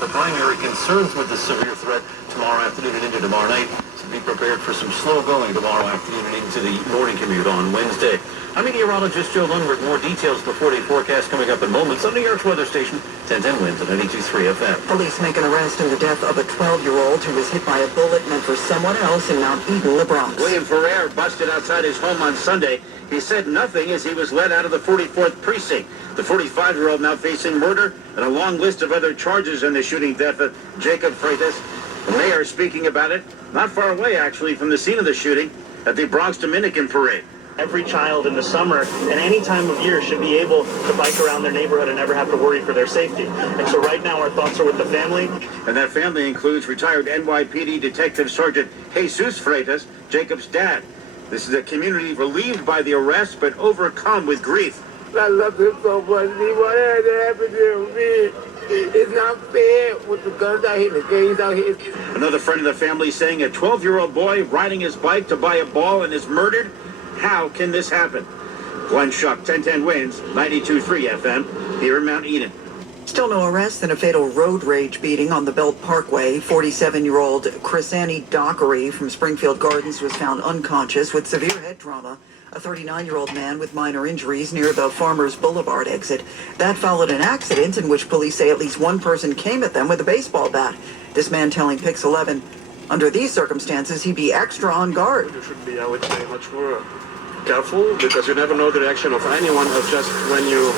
The primary concerns with the severe threat tomorrow afternoon and into tomorrow night. So be prepared for some slow going tomorrow afternoon and into the morning commute on Wednesday. I'm meteorologist Joe Lundberg. More details, the 4-day forecast coming up in moments on New York's weather station, 1010 winds at 92.3 FM. Police make an arrest in the death of a 12-year-old who was hit by a bullet meant for someone else in Mount Eden, the Bronx. William Ferrer busted outside his home on Sunday. He said nothing as he was led out of the 44th precinct. The 45-year-old now facing murder and a long list of other charges in the shooting death of Jacob Freitas. The mayor speaking about it, not far away actually from the scene of the shooting at the Bronx Dominican Parade. Every child in the summer and any time of year should be able to bike around their neighborhood and never have to worry for their safety. And so right now our thoughts are with the family. And that family includes retired NYPD Detective Sergeant Jesus Freitas, Jacob's dad. This is a community relieved by the arrest but overcome with grief. I love him so much. What had to happen to me? It's not fair with the guns out here, the gangs out here. Another friend of the family saying a 12-year-old boy riding his bike to buy a ball and is murdered. How can this happen? Glenn Schuck, 1010 winds, 92.3 FM, here in Mount Eden. Still no arrests in a fatal road rage beating on the Belt Parkway. 47-year-old Chrisanne Dockery from Springfield Gardens was found unconscious with severe head trauma. A 39-year-old man with minor injuries near the Farmers Boulevard exit. That followed an accident in which police say at least one person came at them with a baseball bat. This man telling Pix 11, under these circumstances, he'd be extra on guard. You should be, I would say, much more careful because you never know the reaction of anyone. Of just when you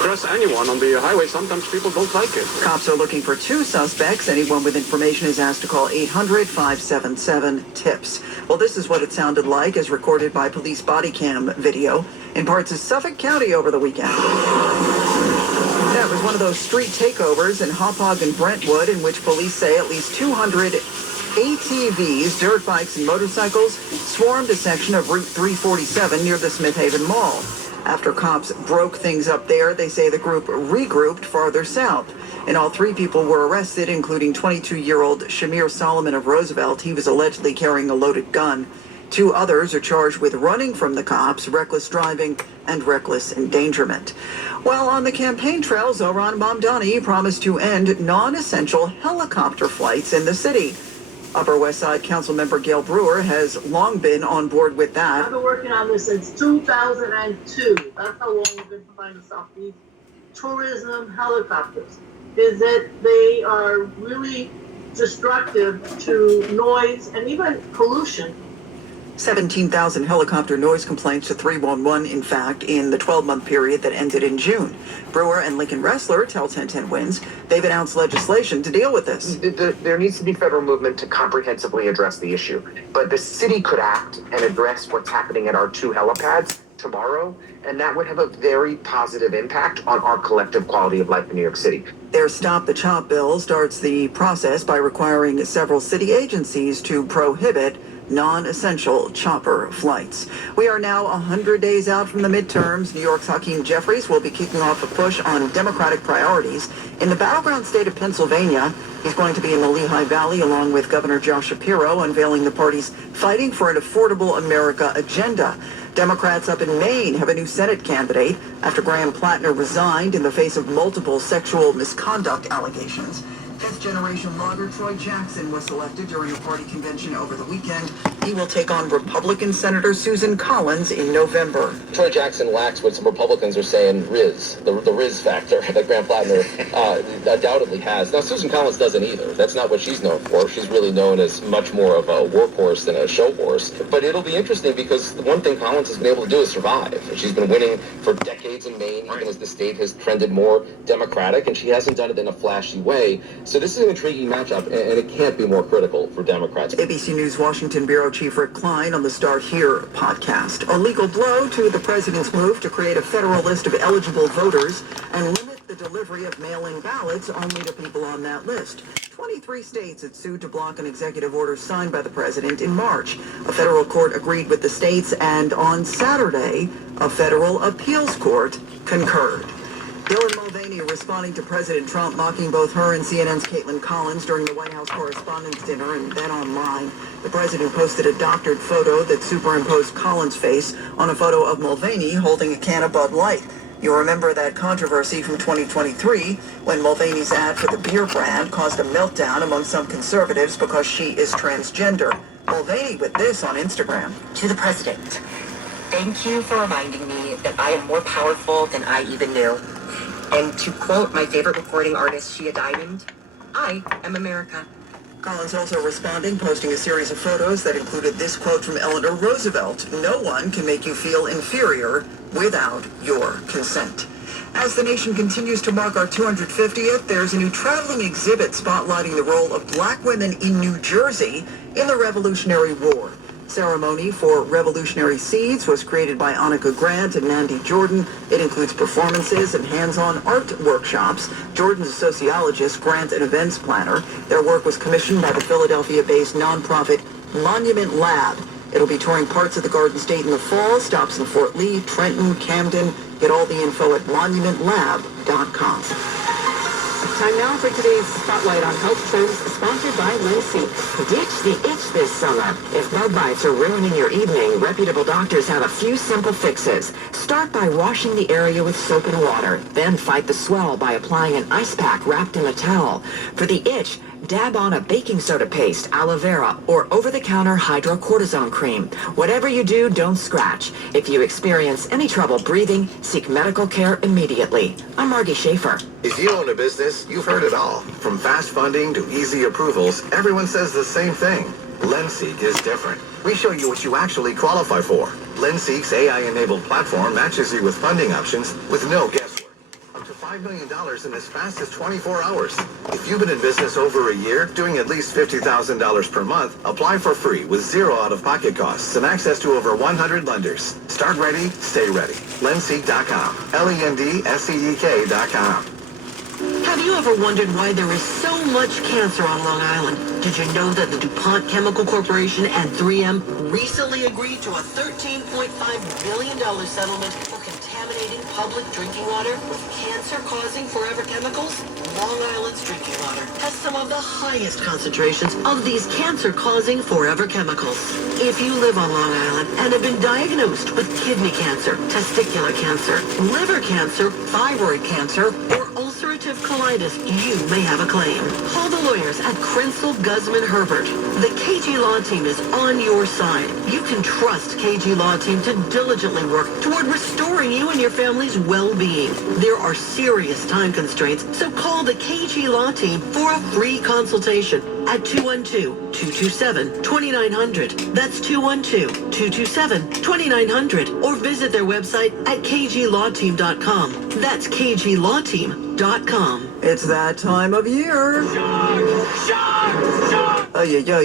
cross anyone on the highway, sometimes people don't like it. Cops are looking for 2 suspects. Anyone with information is asked to call 800-577-TIPS. Well, this is what it sounded like as recorded by police body cam video in parts of Suffolk County over the weekend. That was one of those street takeovers in Hauppauge and Brentwood in which police say at least 200 ATVs, dirt bikes, and motorcycles swarmed a section of Route 347 near the Smith Haven Mall. After cops broke things up there, they say the group regrouped farther south. And all 3 people were arrested, including 22-year-old Shamir Solomon of Roosevelt. He was allegedly carrying a loaded gun. 2 others are charged with running from the cops, reckless driving, and reckless endangerment. Well, on the campaign trail, Zohran Mamdani promised to end non-essential helicopter flights in the city. Upper West Side Councilmember Gail Brewer has long been on board with that. I've been working on this since 2002. That's how long we've been trying to stop these tourism helicopters. Is that they are really destructive to noise and even pollution. 17,000 helicopter noise complaints to 311, in fact, in the 12-month period that ended in June. Brewer and Lincoln Ressler tell 1010 Winds they've announced legislation to deal with this. There needs to be federal movement to comprehensively address the issue. But the city could act and address what's happening at our 2 helipads tomorrow, and that would have a very positive impact on our collective quality of life in New York City. Their Stop the Chop bill starts the process by requiring several city agencies to prohibit non-essential chopper flights. We are now 100 days out from the midterms. New York's Hakeem Jeffries will be kicking off a push on Democratic priorities. In the battleground state of Pennsylvania, he's going to be in the Lehigh Valley along with Governor Josh Shapiro, unveiling the party's Fighting for an Affordable America agenda. Democrats up in Maine have a new Senate candidate after Graham Plattner resigned in the face of multiple sexual misconduct allegations. Fifth-generation logger Troy Jackson was selected during a party convention over the weekend. He will take on Republican Senator Susan Collins in November. Troy Jackson lacks what some Republicans are saying the Riz factor that Graham Plattner undoubtedly has. Now, Susan Collins doesn't either. That's not what she's known for. She's really known as much more of a workhorse than a show horse. But it'll be interesting because the one thing Collins has been able to do is survive. She's been winning for decades in Maine, even as the state has trended more Democratic, and she hasn't done it in a flashy way. So this is an intriguing matchup, and it can't be more critical for Democrats. ABC News Washington Bureau Chief Rick Klein on the Start Here podcast. A legal blow to the president's move to create a federal list of eligible voters and limit the delivery of mail-in ballots only to people on that list. 23 states had sued to block an executive order signed by the president in March. A federal court agreed with the states, and on Saturday, a federal appeals court concurred. Dylan Mulvaney responding to President Trump, mocking both her and CNN's Caitlin Collins during the White House Correspondents' Dinner and then online. The president posted a doctored photo that superimposed Collins' face on a photo of Mulvaney holding a can of Bud Light. You remember that controversy from 2023 when Mulvaney's ad for the beer brand caused a meltdown among some conservatives because she is transgender. Mulvaney with this on Instagram. To the president, thank you for reminding me that I am more powerful than I even knew. And to quote my favorite recording artist, Shia Diamond, I am America. Collins also responding, posting a series of photos that included this quote from Eleanor Roosevelt: "No one can make you feel inferior without your consent." As the nation continues to mark our 250th, there's a new traveling exhibit spotlighting the role of black women in New Jersey in the Revolutionary War. Ceremony for Revolutionary Seeds was created by Annika Grant and Nandy Jordan. It includes performances and hands-on art workshops. Jordan's a sociologist, Grant an events planner. Their work was commissioned by the Philadelphia-based nonprofit Monument Lab. It'll be touring parts of the Garden State in the fall, stops in Fort Lee, Trenton, Camden. Get all the info at monumentlab.com. Time now for today's Spotlight on Health Trends, sponsored by Lindsay. Ditch the itch this summer. If bug bites are ruining your evening, reputable doctors have a few simple fixes. Start by washing the area with soap and water. Then fight the swell by applying an ice pack wrapped in a towel. For the itch, dab on a baking soda paste, aloe vera, or over-the-counter hydrocortisone cream. Whatever you do, don't scratch. If you experience any trouble breathing, seek medical care immediately. I'm Margie Schaefer. If you own a business, you've heard it all. From fast funding to easy approvals, everyone says the same thing. LendSeek is different. We show you what you actually qualify for. LendSeek's AI-enabled platform matches you with funding options with no guesswork. Up to $5 million in as fast as 24 hours. If you've been in business over a year, doing at least $50,000 per month, apply for free with zero out-of-pocket costs and access to over 100 lenders. Start ready, stay ready. LendSeek.com. LendSeek.com. Have you ever wondered why there is so much cancer on Long Island? Did you know that the DuPont Chemical Corporation and 3M recently agreed to a $13.5 billion settlement for contaminating public drinking water with cancer-causing forever chemicals? Long Island's drinking water has some of the highest concentrations of these cancer-causing forever chemicals. If you live on Long Island and have been diagnosed with kidney cancer, testicular cancer, liver cancer, thyroid cancer, or ulcerative colitis, you may have a claim. Call the lawyers at Krensel, Guzman, Herbert. The KG Law Team is on your side. You can trust KG Law Team to diligently work toward restoring you and your family's well-being. There are serious time constraints, so call the KG Law Team for a free consultation at 212-227-2900. That's 212-227-2900. Or visit their website at kglawteam.com. That's kglawteam.com. It's that time of year.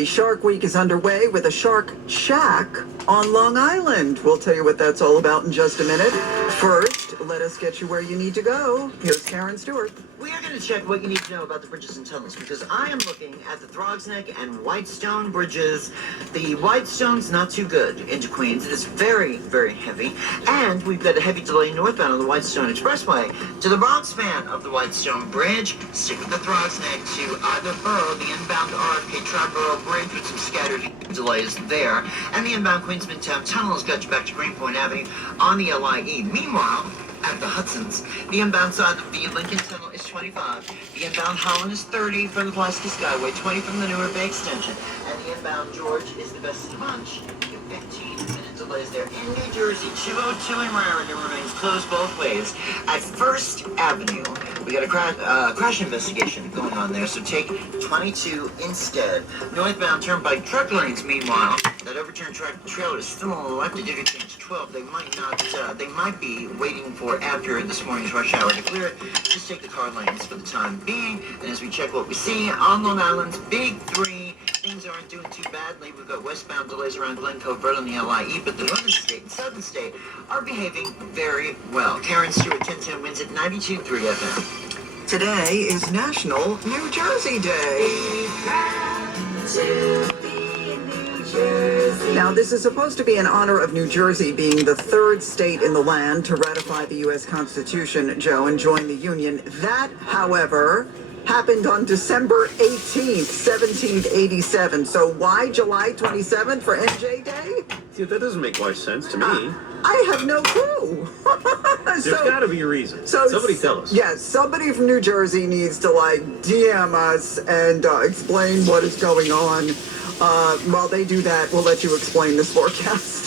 Shark Week is underway with a Shark Shack on Long Island. We'll tell you what that's all about in just a minute. First, let us get you where you need to go. Here's Karen Stewart. We are going to check what you need to know about the bridges and tunnels, because I am looking at the Throgsneck and Whitestone bridges. The Whitestone's not too good into Queens. It is very, very heavy. And we've got a heavy delay northbound on the Whitestone Expressway. To the Bronx span of the Whitestone Bridge, stick with the Throgsneck to either borough, the inbound RFK Triborough Bridge with some scattered delays there. And the inbound Queens Midtown Tunnel has got you back to Greenpoint Avenue on the LIE. Meanwhile, at the Hudson's, the inbound side of the Lincoln Tunnel is 25. The inbound Holland is 30 from the Pulaski Skyway, 20 from the Newark Bay Extension. And the inbound George is the best of the bunch. 15-minute delays there. In New Jersey, 202 in Raritan remains closed both ways. At First Avenue, we got a crash investigation going on there, so take 22 instead. Northbound Turnpike truck lanes, meanwhile, that overturned trailer is still on the left of Interchange 12. They might be waiting for after this morning's rush hour to clear it. Just take the car lanes for the time being. And as we check what we see on Long Island's Big Three, things aren't doing too badly. We've got westbound delays around Glen Cove Road on the LIE, but the northern state and southern state are behaving very well. Karen Stewart, 1010 wins at 92.3 FM. Today is National New Jersey Day. Now, this is supposed to be in honor of New Jersey being the third state in the land to ratify the U.S. Constitution, Joe, and join the Union. That, however, happened on December 18th, 1787. So why July 27th for NJ Day? See, that doesn't make much sense to me. I have no clue. There's got to be a reason. So somebody tell us. Yes, somebody from New Jersey needs to DM us and explain what is going on. While they do that, we'll let you explain this forecast.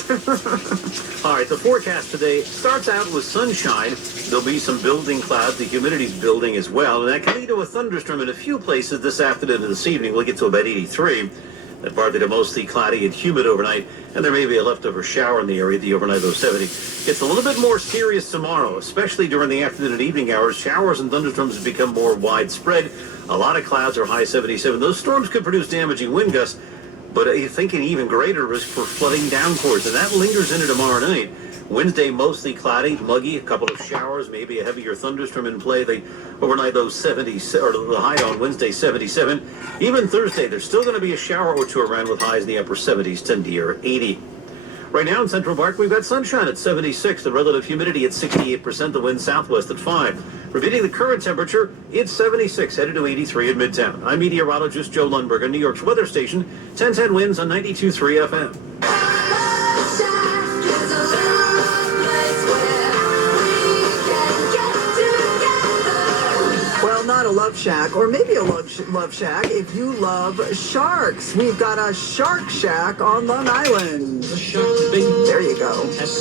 All right, the forecast today starts out with sunshine. There'll be some building clouds. The humidity's building as well, and that can lead to a thunderstorm in a few places this afternoon and this evening. We'll get to about 83. That partly to mostly cloudy and humid overnight, and there may be a leftover shower in the area. The overnight low 70. It's a little bit more serious tomorrow, especially during the afternoon and evening hours. Showers and thunderstorms have become more widespread. A lot of clouds are high 77. Those storms could produce damaging wind gusts, but I think an even greater risk for flooding downpours, and that lingers into tomorrow night. Wednesday, mostly cloudy, muggy, a couple of showers, maybe a heavier thunderstorm in play. The overnight low 70, or the high on Wednesday, 77. Even Thursday, there's still going to be a shower or two around with highs in the upper 70s to near 80. Right now in Central Park, we've got sunshine at 76, the relative humidity at 68%, the wind southwest at 5. Repeating the current temperature, it's 76, headed to 83 in Midtown. I'm meteorologist Joe Lundberg on New York's weather station, 1010 winds on 92.3 FM. Not a love shack, or maybe a love shack if you love sharks. We've got a shark shack on Long Island. There you go. It's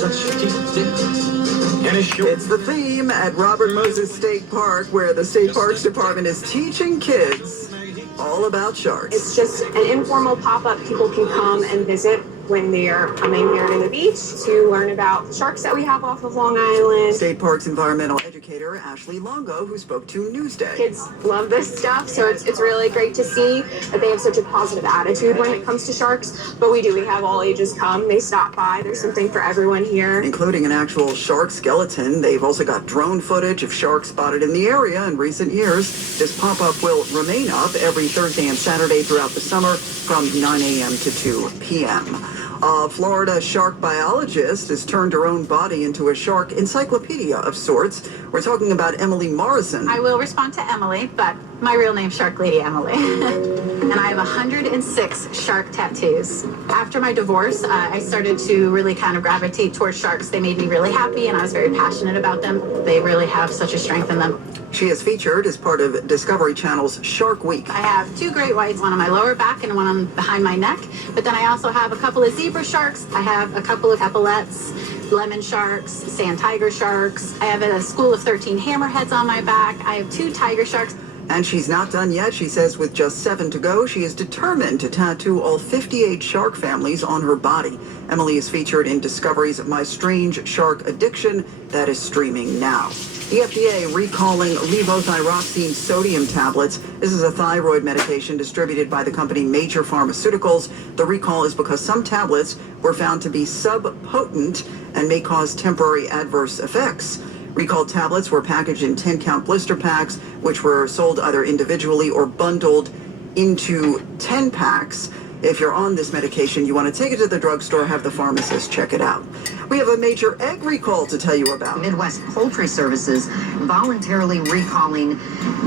the theme at Robert Moses State Park, where the State Parks Department is teaching kids all about sharks. It's just an informal pop-up. People can come and visit when they're coming here to the beach to learn about the sharks that we have off of Long Island. State Parks environmental educator Ashley Longo, who spoke to Newsday. Kids love this stuff, so it's really great to see that they have such a positive attitude when it comes to sharks. But we have all ages come. They stop by. There's something for everyone here. Including an actual shark skeleton. They've also got drone footage of sharks spotted in the area in recent years. This pop-up will remain up every Thursday and Saturday throughout the summer from 9 a.m. to 2 p.m. A Florida shark biologist has turned her own body into a shark encyclopedia of sorts. We're talking about Emily Morrison. I will respond to Emily, but my real name's Shark Lady Emily. And I have 106 shark tattoos. After my divorce, I started to really kind of gravitate towards sharks. They made me really happy, and I was very passionate about them. They really have such a strength in them. She is featured as part of Discovery Channel's Shark Week. I have 2 great whites, one on my lower back and one on behind my neck. But then I also have a couple of zebra sharks. I have a couple of epaulets, lemon sharks, sand tiger sharks. I have a school of 13 hammerheads on my back. I have 2 tiger sharks. And she's not done yet. She says with just 7 to go, she is determined to tattoo all 58 shark families on her body. Emily is featured in Discovery's My Strange Shark Addiction that is streaming now. The FDA recalling levothyroxine sodium tablets. This is a thyroid medication distributed by the company Major Pharmaceuticals. The recall is because some tablets were found to be subpotent and may cause temporary adverse effects. Recalled tablets were packaged in 10-count blister packs, which were sold either individually or bundled into 10 packs. If you're on this medication, you want to take it to the drugstore, have the pharmacist check it out. We have a major egg recall to tell you about. Midwest Poultry Services voluntarily recalling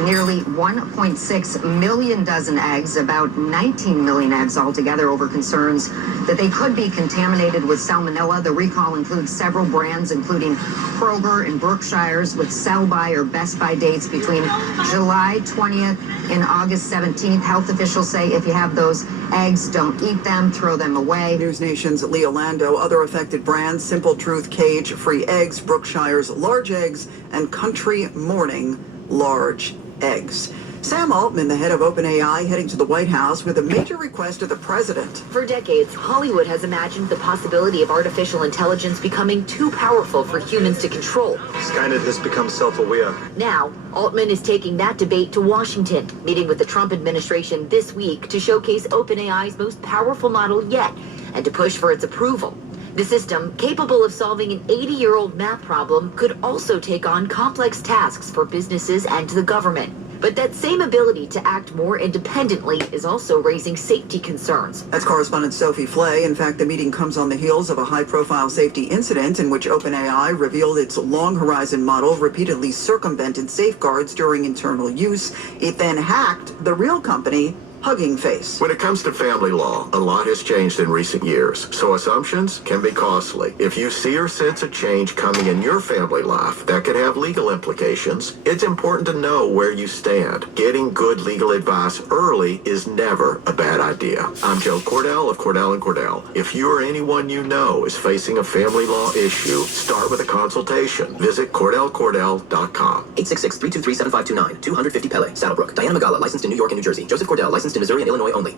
nearly 1.6 million dozen eggs, about 19 million eggs altogether, over concerns that they could be contaminated with salmonella. The recall includes several brands, including Kroger and Berkshire's, with sell-by or best-by dates between July 20th and August 17th. Health officials say if you have those eggs, don't eat them, throw them away. News Nation's Leah Lando. Other affected brands: Simple Truth cage-free eggs, Brookshire's large eggs, and Country Morning large eggs. Sam Altman, the head of OpenAI, heading to the White House with a major request of the president. For decades, Hollywood has imagined the possibility of artificial intelligence becoming too powerful for humans to control. Skynet has become self-aware. Now, Altman is taking that debate to Washington, meeting with the Trump administration this week to showcase OpenAI's most powerful model yet and to push for its approval. The system, capable of solving an 80-year-old math problem, could also take on complex tasks for businesses and the government. But that same ability to act more independently is also raising safety concerns. That's correspondent Sophie Flay. In fact, the meeting comes on the heels of a high-profile safety incident in which OpenAI revealed its long-horizon model repeatedly circumvented safeguards during internal use. It then hacked the real company hugging face. When it comes to family law, a lot has changed in recent years, so assumptions can be costly. If you see or sense a change coming in your family life that could have legal implications, it's important to know where you stand. Getting good legal advice early is never a bad idea. I'm Joe Cordell of Cordell & Cordell. If you or anyone you know is facing a family law issue, start with a consultation. Visit CordellCordell.com. 866-323-7529, 250 Pele, Saddlebrook. Diana Magala, licensed in New York and New Jersey. Joseph Cordell, licensed in Missouri and Illinois only.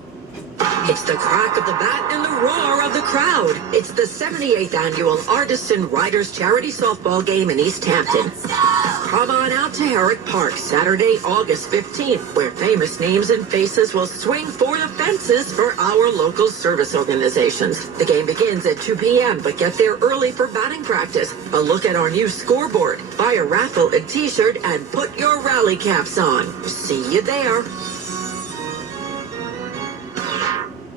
It's the crack of the bat and the roar of the crowd. It's the 78th annual Artists and Writers Charity Softball Game in East Hampton. Come on out to Herrick Park Saturday, August 15th, where famous names and faces will swing for the fences for our local service organizations. The game begins at 2 p.m., but get there early for batting practice. A look at our new scoreboard, buy a raffle, a t-shirt, and put your rally caps on. See you there.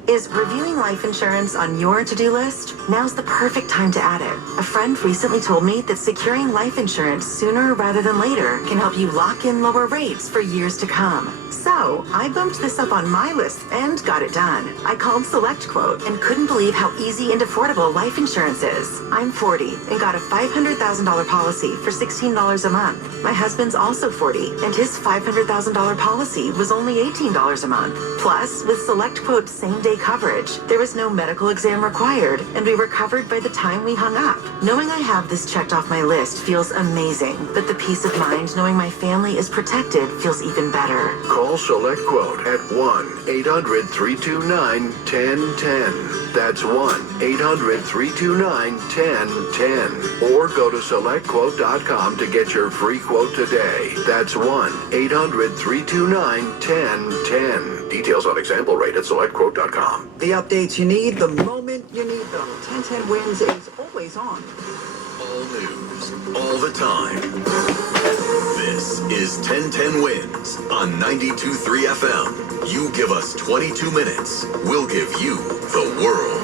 Is reviewing life insurance on your to-do list? Now's the perfect time to add it. A friend recently told me that securing life insurance sooner rather than later can help you lock in lower rates for years to come. So I bumped this up on my list and got it done. I called Select Quote and couldn't believe how easy and affordable life insurance is. I'm 40 and got a $500,000 policy for $16 a month. My husband's also 40 and his $500,000 policy was only $18 a month. Plus, with Select Quote's same-day coverage, there was no medical exam required, and we were covered by the time we hung up. Knowing I have this checked off my list feels amazing, but the peace of mind knowing my family is protected feels even better. Call Select Quote at 1-800-329-1010. That's 1-800-329-1010. Or go to SelectQuote.com to get your free quote today. That's 1-800-329-1010. Details on example rate at SelectQuote.com. The updates you need the moment you need them. 1010 Wins is always on. All news, all the time. This is 1010 Wins on 92.3 FM. You give us 22 minutes, we'll give you the world.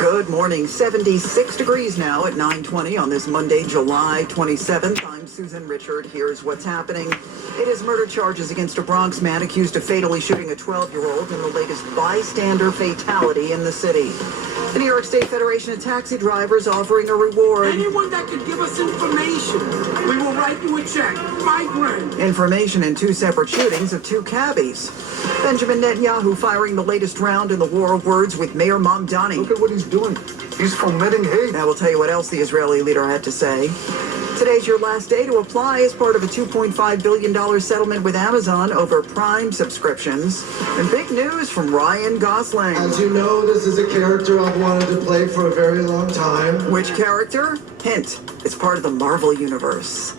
Good morning. 76 degrees now at 9:20 on this Monday, July 27th. I'm Susan Richard. Here's what's happening. It is murder charges against a Bronx man accused of fatally shooting a 12-year-old in the latest bystander fatality in the city. The New York State Federation of Taxi Drivers offering a reward. Anyone that could give us information, we will write you a check. $5,000. Information in two separate shootings of two cabbies. Benjamin Netanyahu firing the latest round in the war of words with Mayor Mamdani. Look at what he's doing. He's fomenting hate. Now we'll tell you what else the Israeli leader had to say. Today's your last day to apply as part of a $2.5 billion settlement with Amazon over Prime subscriptions. And big news from Ryan Gosling. As you know, this is a character I've wanted to play for a very long time. Which character? Hint, it's part of the Marvel Universe.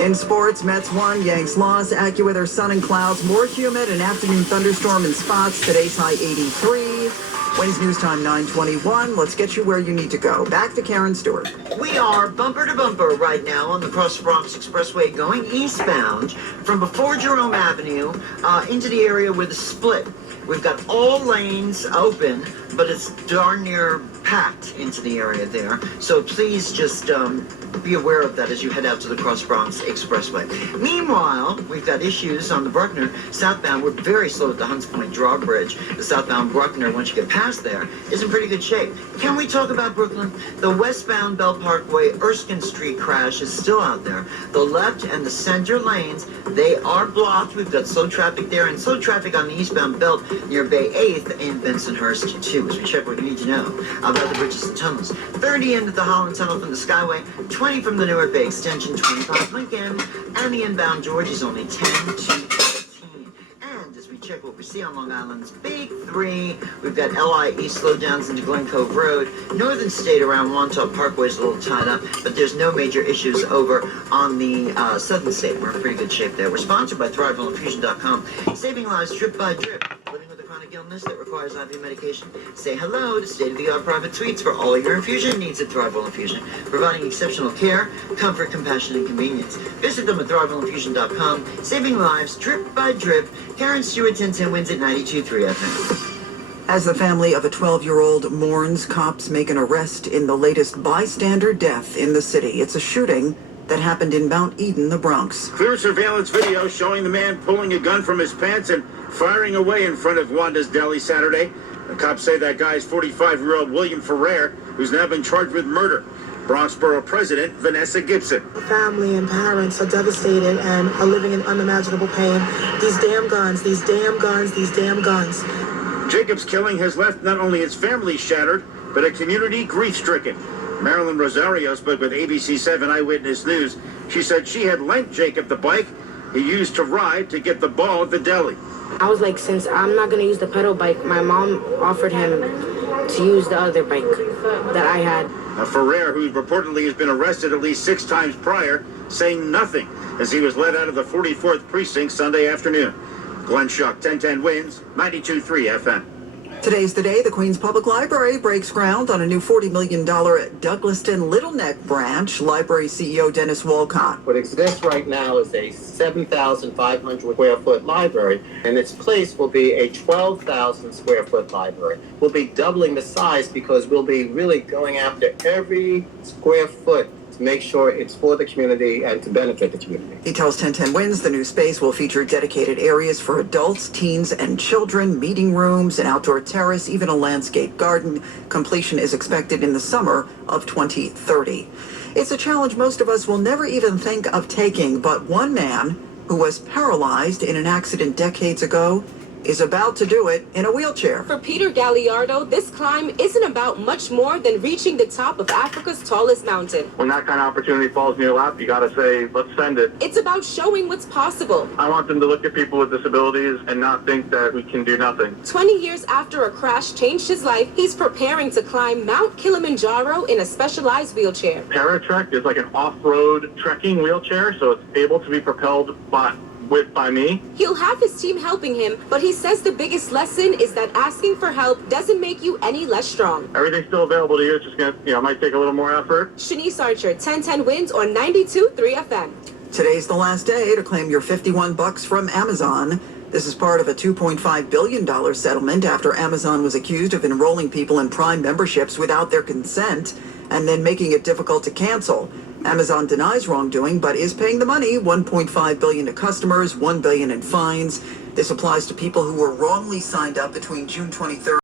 In sports, Mets won, Yanks lost. AccuWeather, sun and clouds, more humid, an afternoon thunderstorm in spots. Today's high 83. Wednesday News Time 9:21. Let's get you where you need to go. Back to Karen Stewart. We are bumper to bumper right now on the Cross Bronx Expressway going eastbound from before Jerome Avenue into the area with a split. We've got all lanes open, but it's darn near packed into the area there. So please just be aware of that as you head out to the Cross Bronx Expressway. Meanwhile, we've got issues on the Bruckner southbound. We're very slow at the Hunts Point drawbridge. The southbound Bruckner, once you get past there, is in pretty good shape. Can we talk about Brooklyn? The westbound Bell Parkway Erskine Street crash is still out there. The left and the center lanes, they are blocked. We've got slow traffic there and slow traffic on the eastbound belt near Bay 8th and Bensonhurst too, as we check what you need to know about the bridges and tunnels. 30 into the Holland Tunnel from the Skyway, 20 from the Newark Bay Extension, 25 Lincoln, and the inbound George is only 10 to 15. And as we check what we see on Long Island's Big 3, we've got LIE slowdowns into Glen Cove Road. Northern State around Wantagh Parkway is a little tied up, but there's no major issues over on the Southern State. We're in pretty good shape there. We're sponsored by ThriveWellInfusion.com, saving lives drip by drip. Living with a chronic illness that requires IV medication. Say hello to state-of-the-art private suites for all your infusion needs at ThriveWell Infusion, providing exceptional care, comfort, compassion, and convenience. Visit them at ThriveWellInfusion.com, saving lives drip by drip. Karen Stewart, 1010 Wins at 92.3 FM. As the family of a 12-year-old mourns, cops make an arrest in the latest bystander death in the city. It's a shooting that happened in Mount Eden, the Bronx. Clear surveillance video showing the man pulling a gun from his pants and firing away in front of Wanda's Deli Saturday. The cops say that guy is 45-year-old William Ferrer, who's now been charged with murder. Bronx Borough President Vanessa Gibson. The family and parents are devastated and are living in unimaginable pain. These damn guns, these damn guns, these damn guns. Jacob's killing has left not only his family shattered, but a community grief-stricken. Marilyn Rosario spoke with ABC 7 Eyewitness News. She said she had lent Jacob the bike he used to ride to get the ball at the deli. I was like, since I'm not going to use the pedal bike, my mom offered him to use the other bike that I had. A Ferrer, who reportedly has been arrested at least 6 times prior, saying nothing as he was led out of the 44th precinct Sunday afternoon. Glenn Schuck, 1010 Wins, 92.3 FM. Today's the day the Queens Public Library breaks ground on a new $40 million Douglaston Little Neck branch. Library CEO Dennis Walcott. What exists right now is a 7,500 square foot library, and its place will be a 12,000 square foot library. We'll be doubling the size because we'll be really going after every square foot to make sure it's for the community and to benefit the community. He tells 1010 Wins the new space will feature dedicated areas for adults, teens, and children, meeting rooms, an outdoor terrace, even a landscape garden. Completion is expected in the summer of 2030. It's a challenge most of us will never even think of taking, but one man who was paralyzed in an accident decades ago is about to do it in a wheelchair. For Peter Galliardo, this climb isn't about much more than reaching the top of Africa's tallest mountain. When that kind of opportunity falls in your lap, you got to say, let's send it. It's about showing what's possible. I want them to look at people with disabilities and not think that we can do nothing. 20 years after a crash changed his life, he's preparing to climb Mount Kilimanjaro in a specialized wheelchair. Paratrek is like an off-road trekking wheelchair, so it's able to be propelled by me. He'll have his team helping him, but he says the biggest lesson is that asking for help doesn't make you any less strong. Everything's still available to you. It's just gonna, might take a little more effort. Shanice Archer, 1010 Wins on 92.3 FM. Today's the last day to claim your $51 from Amazon. This is part of a $2.5 billion settlement after Amazon was accused of enrolling people in Prime memberships without their consent and then making it difficult to cancel. Amazon denies wrongdoing, but is paying the money, $1.5 billion to customers, $1 billion in fines. This applies to people who were wrongly signed up between June 23rd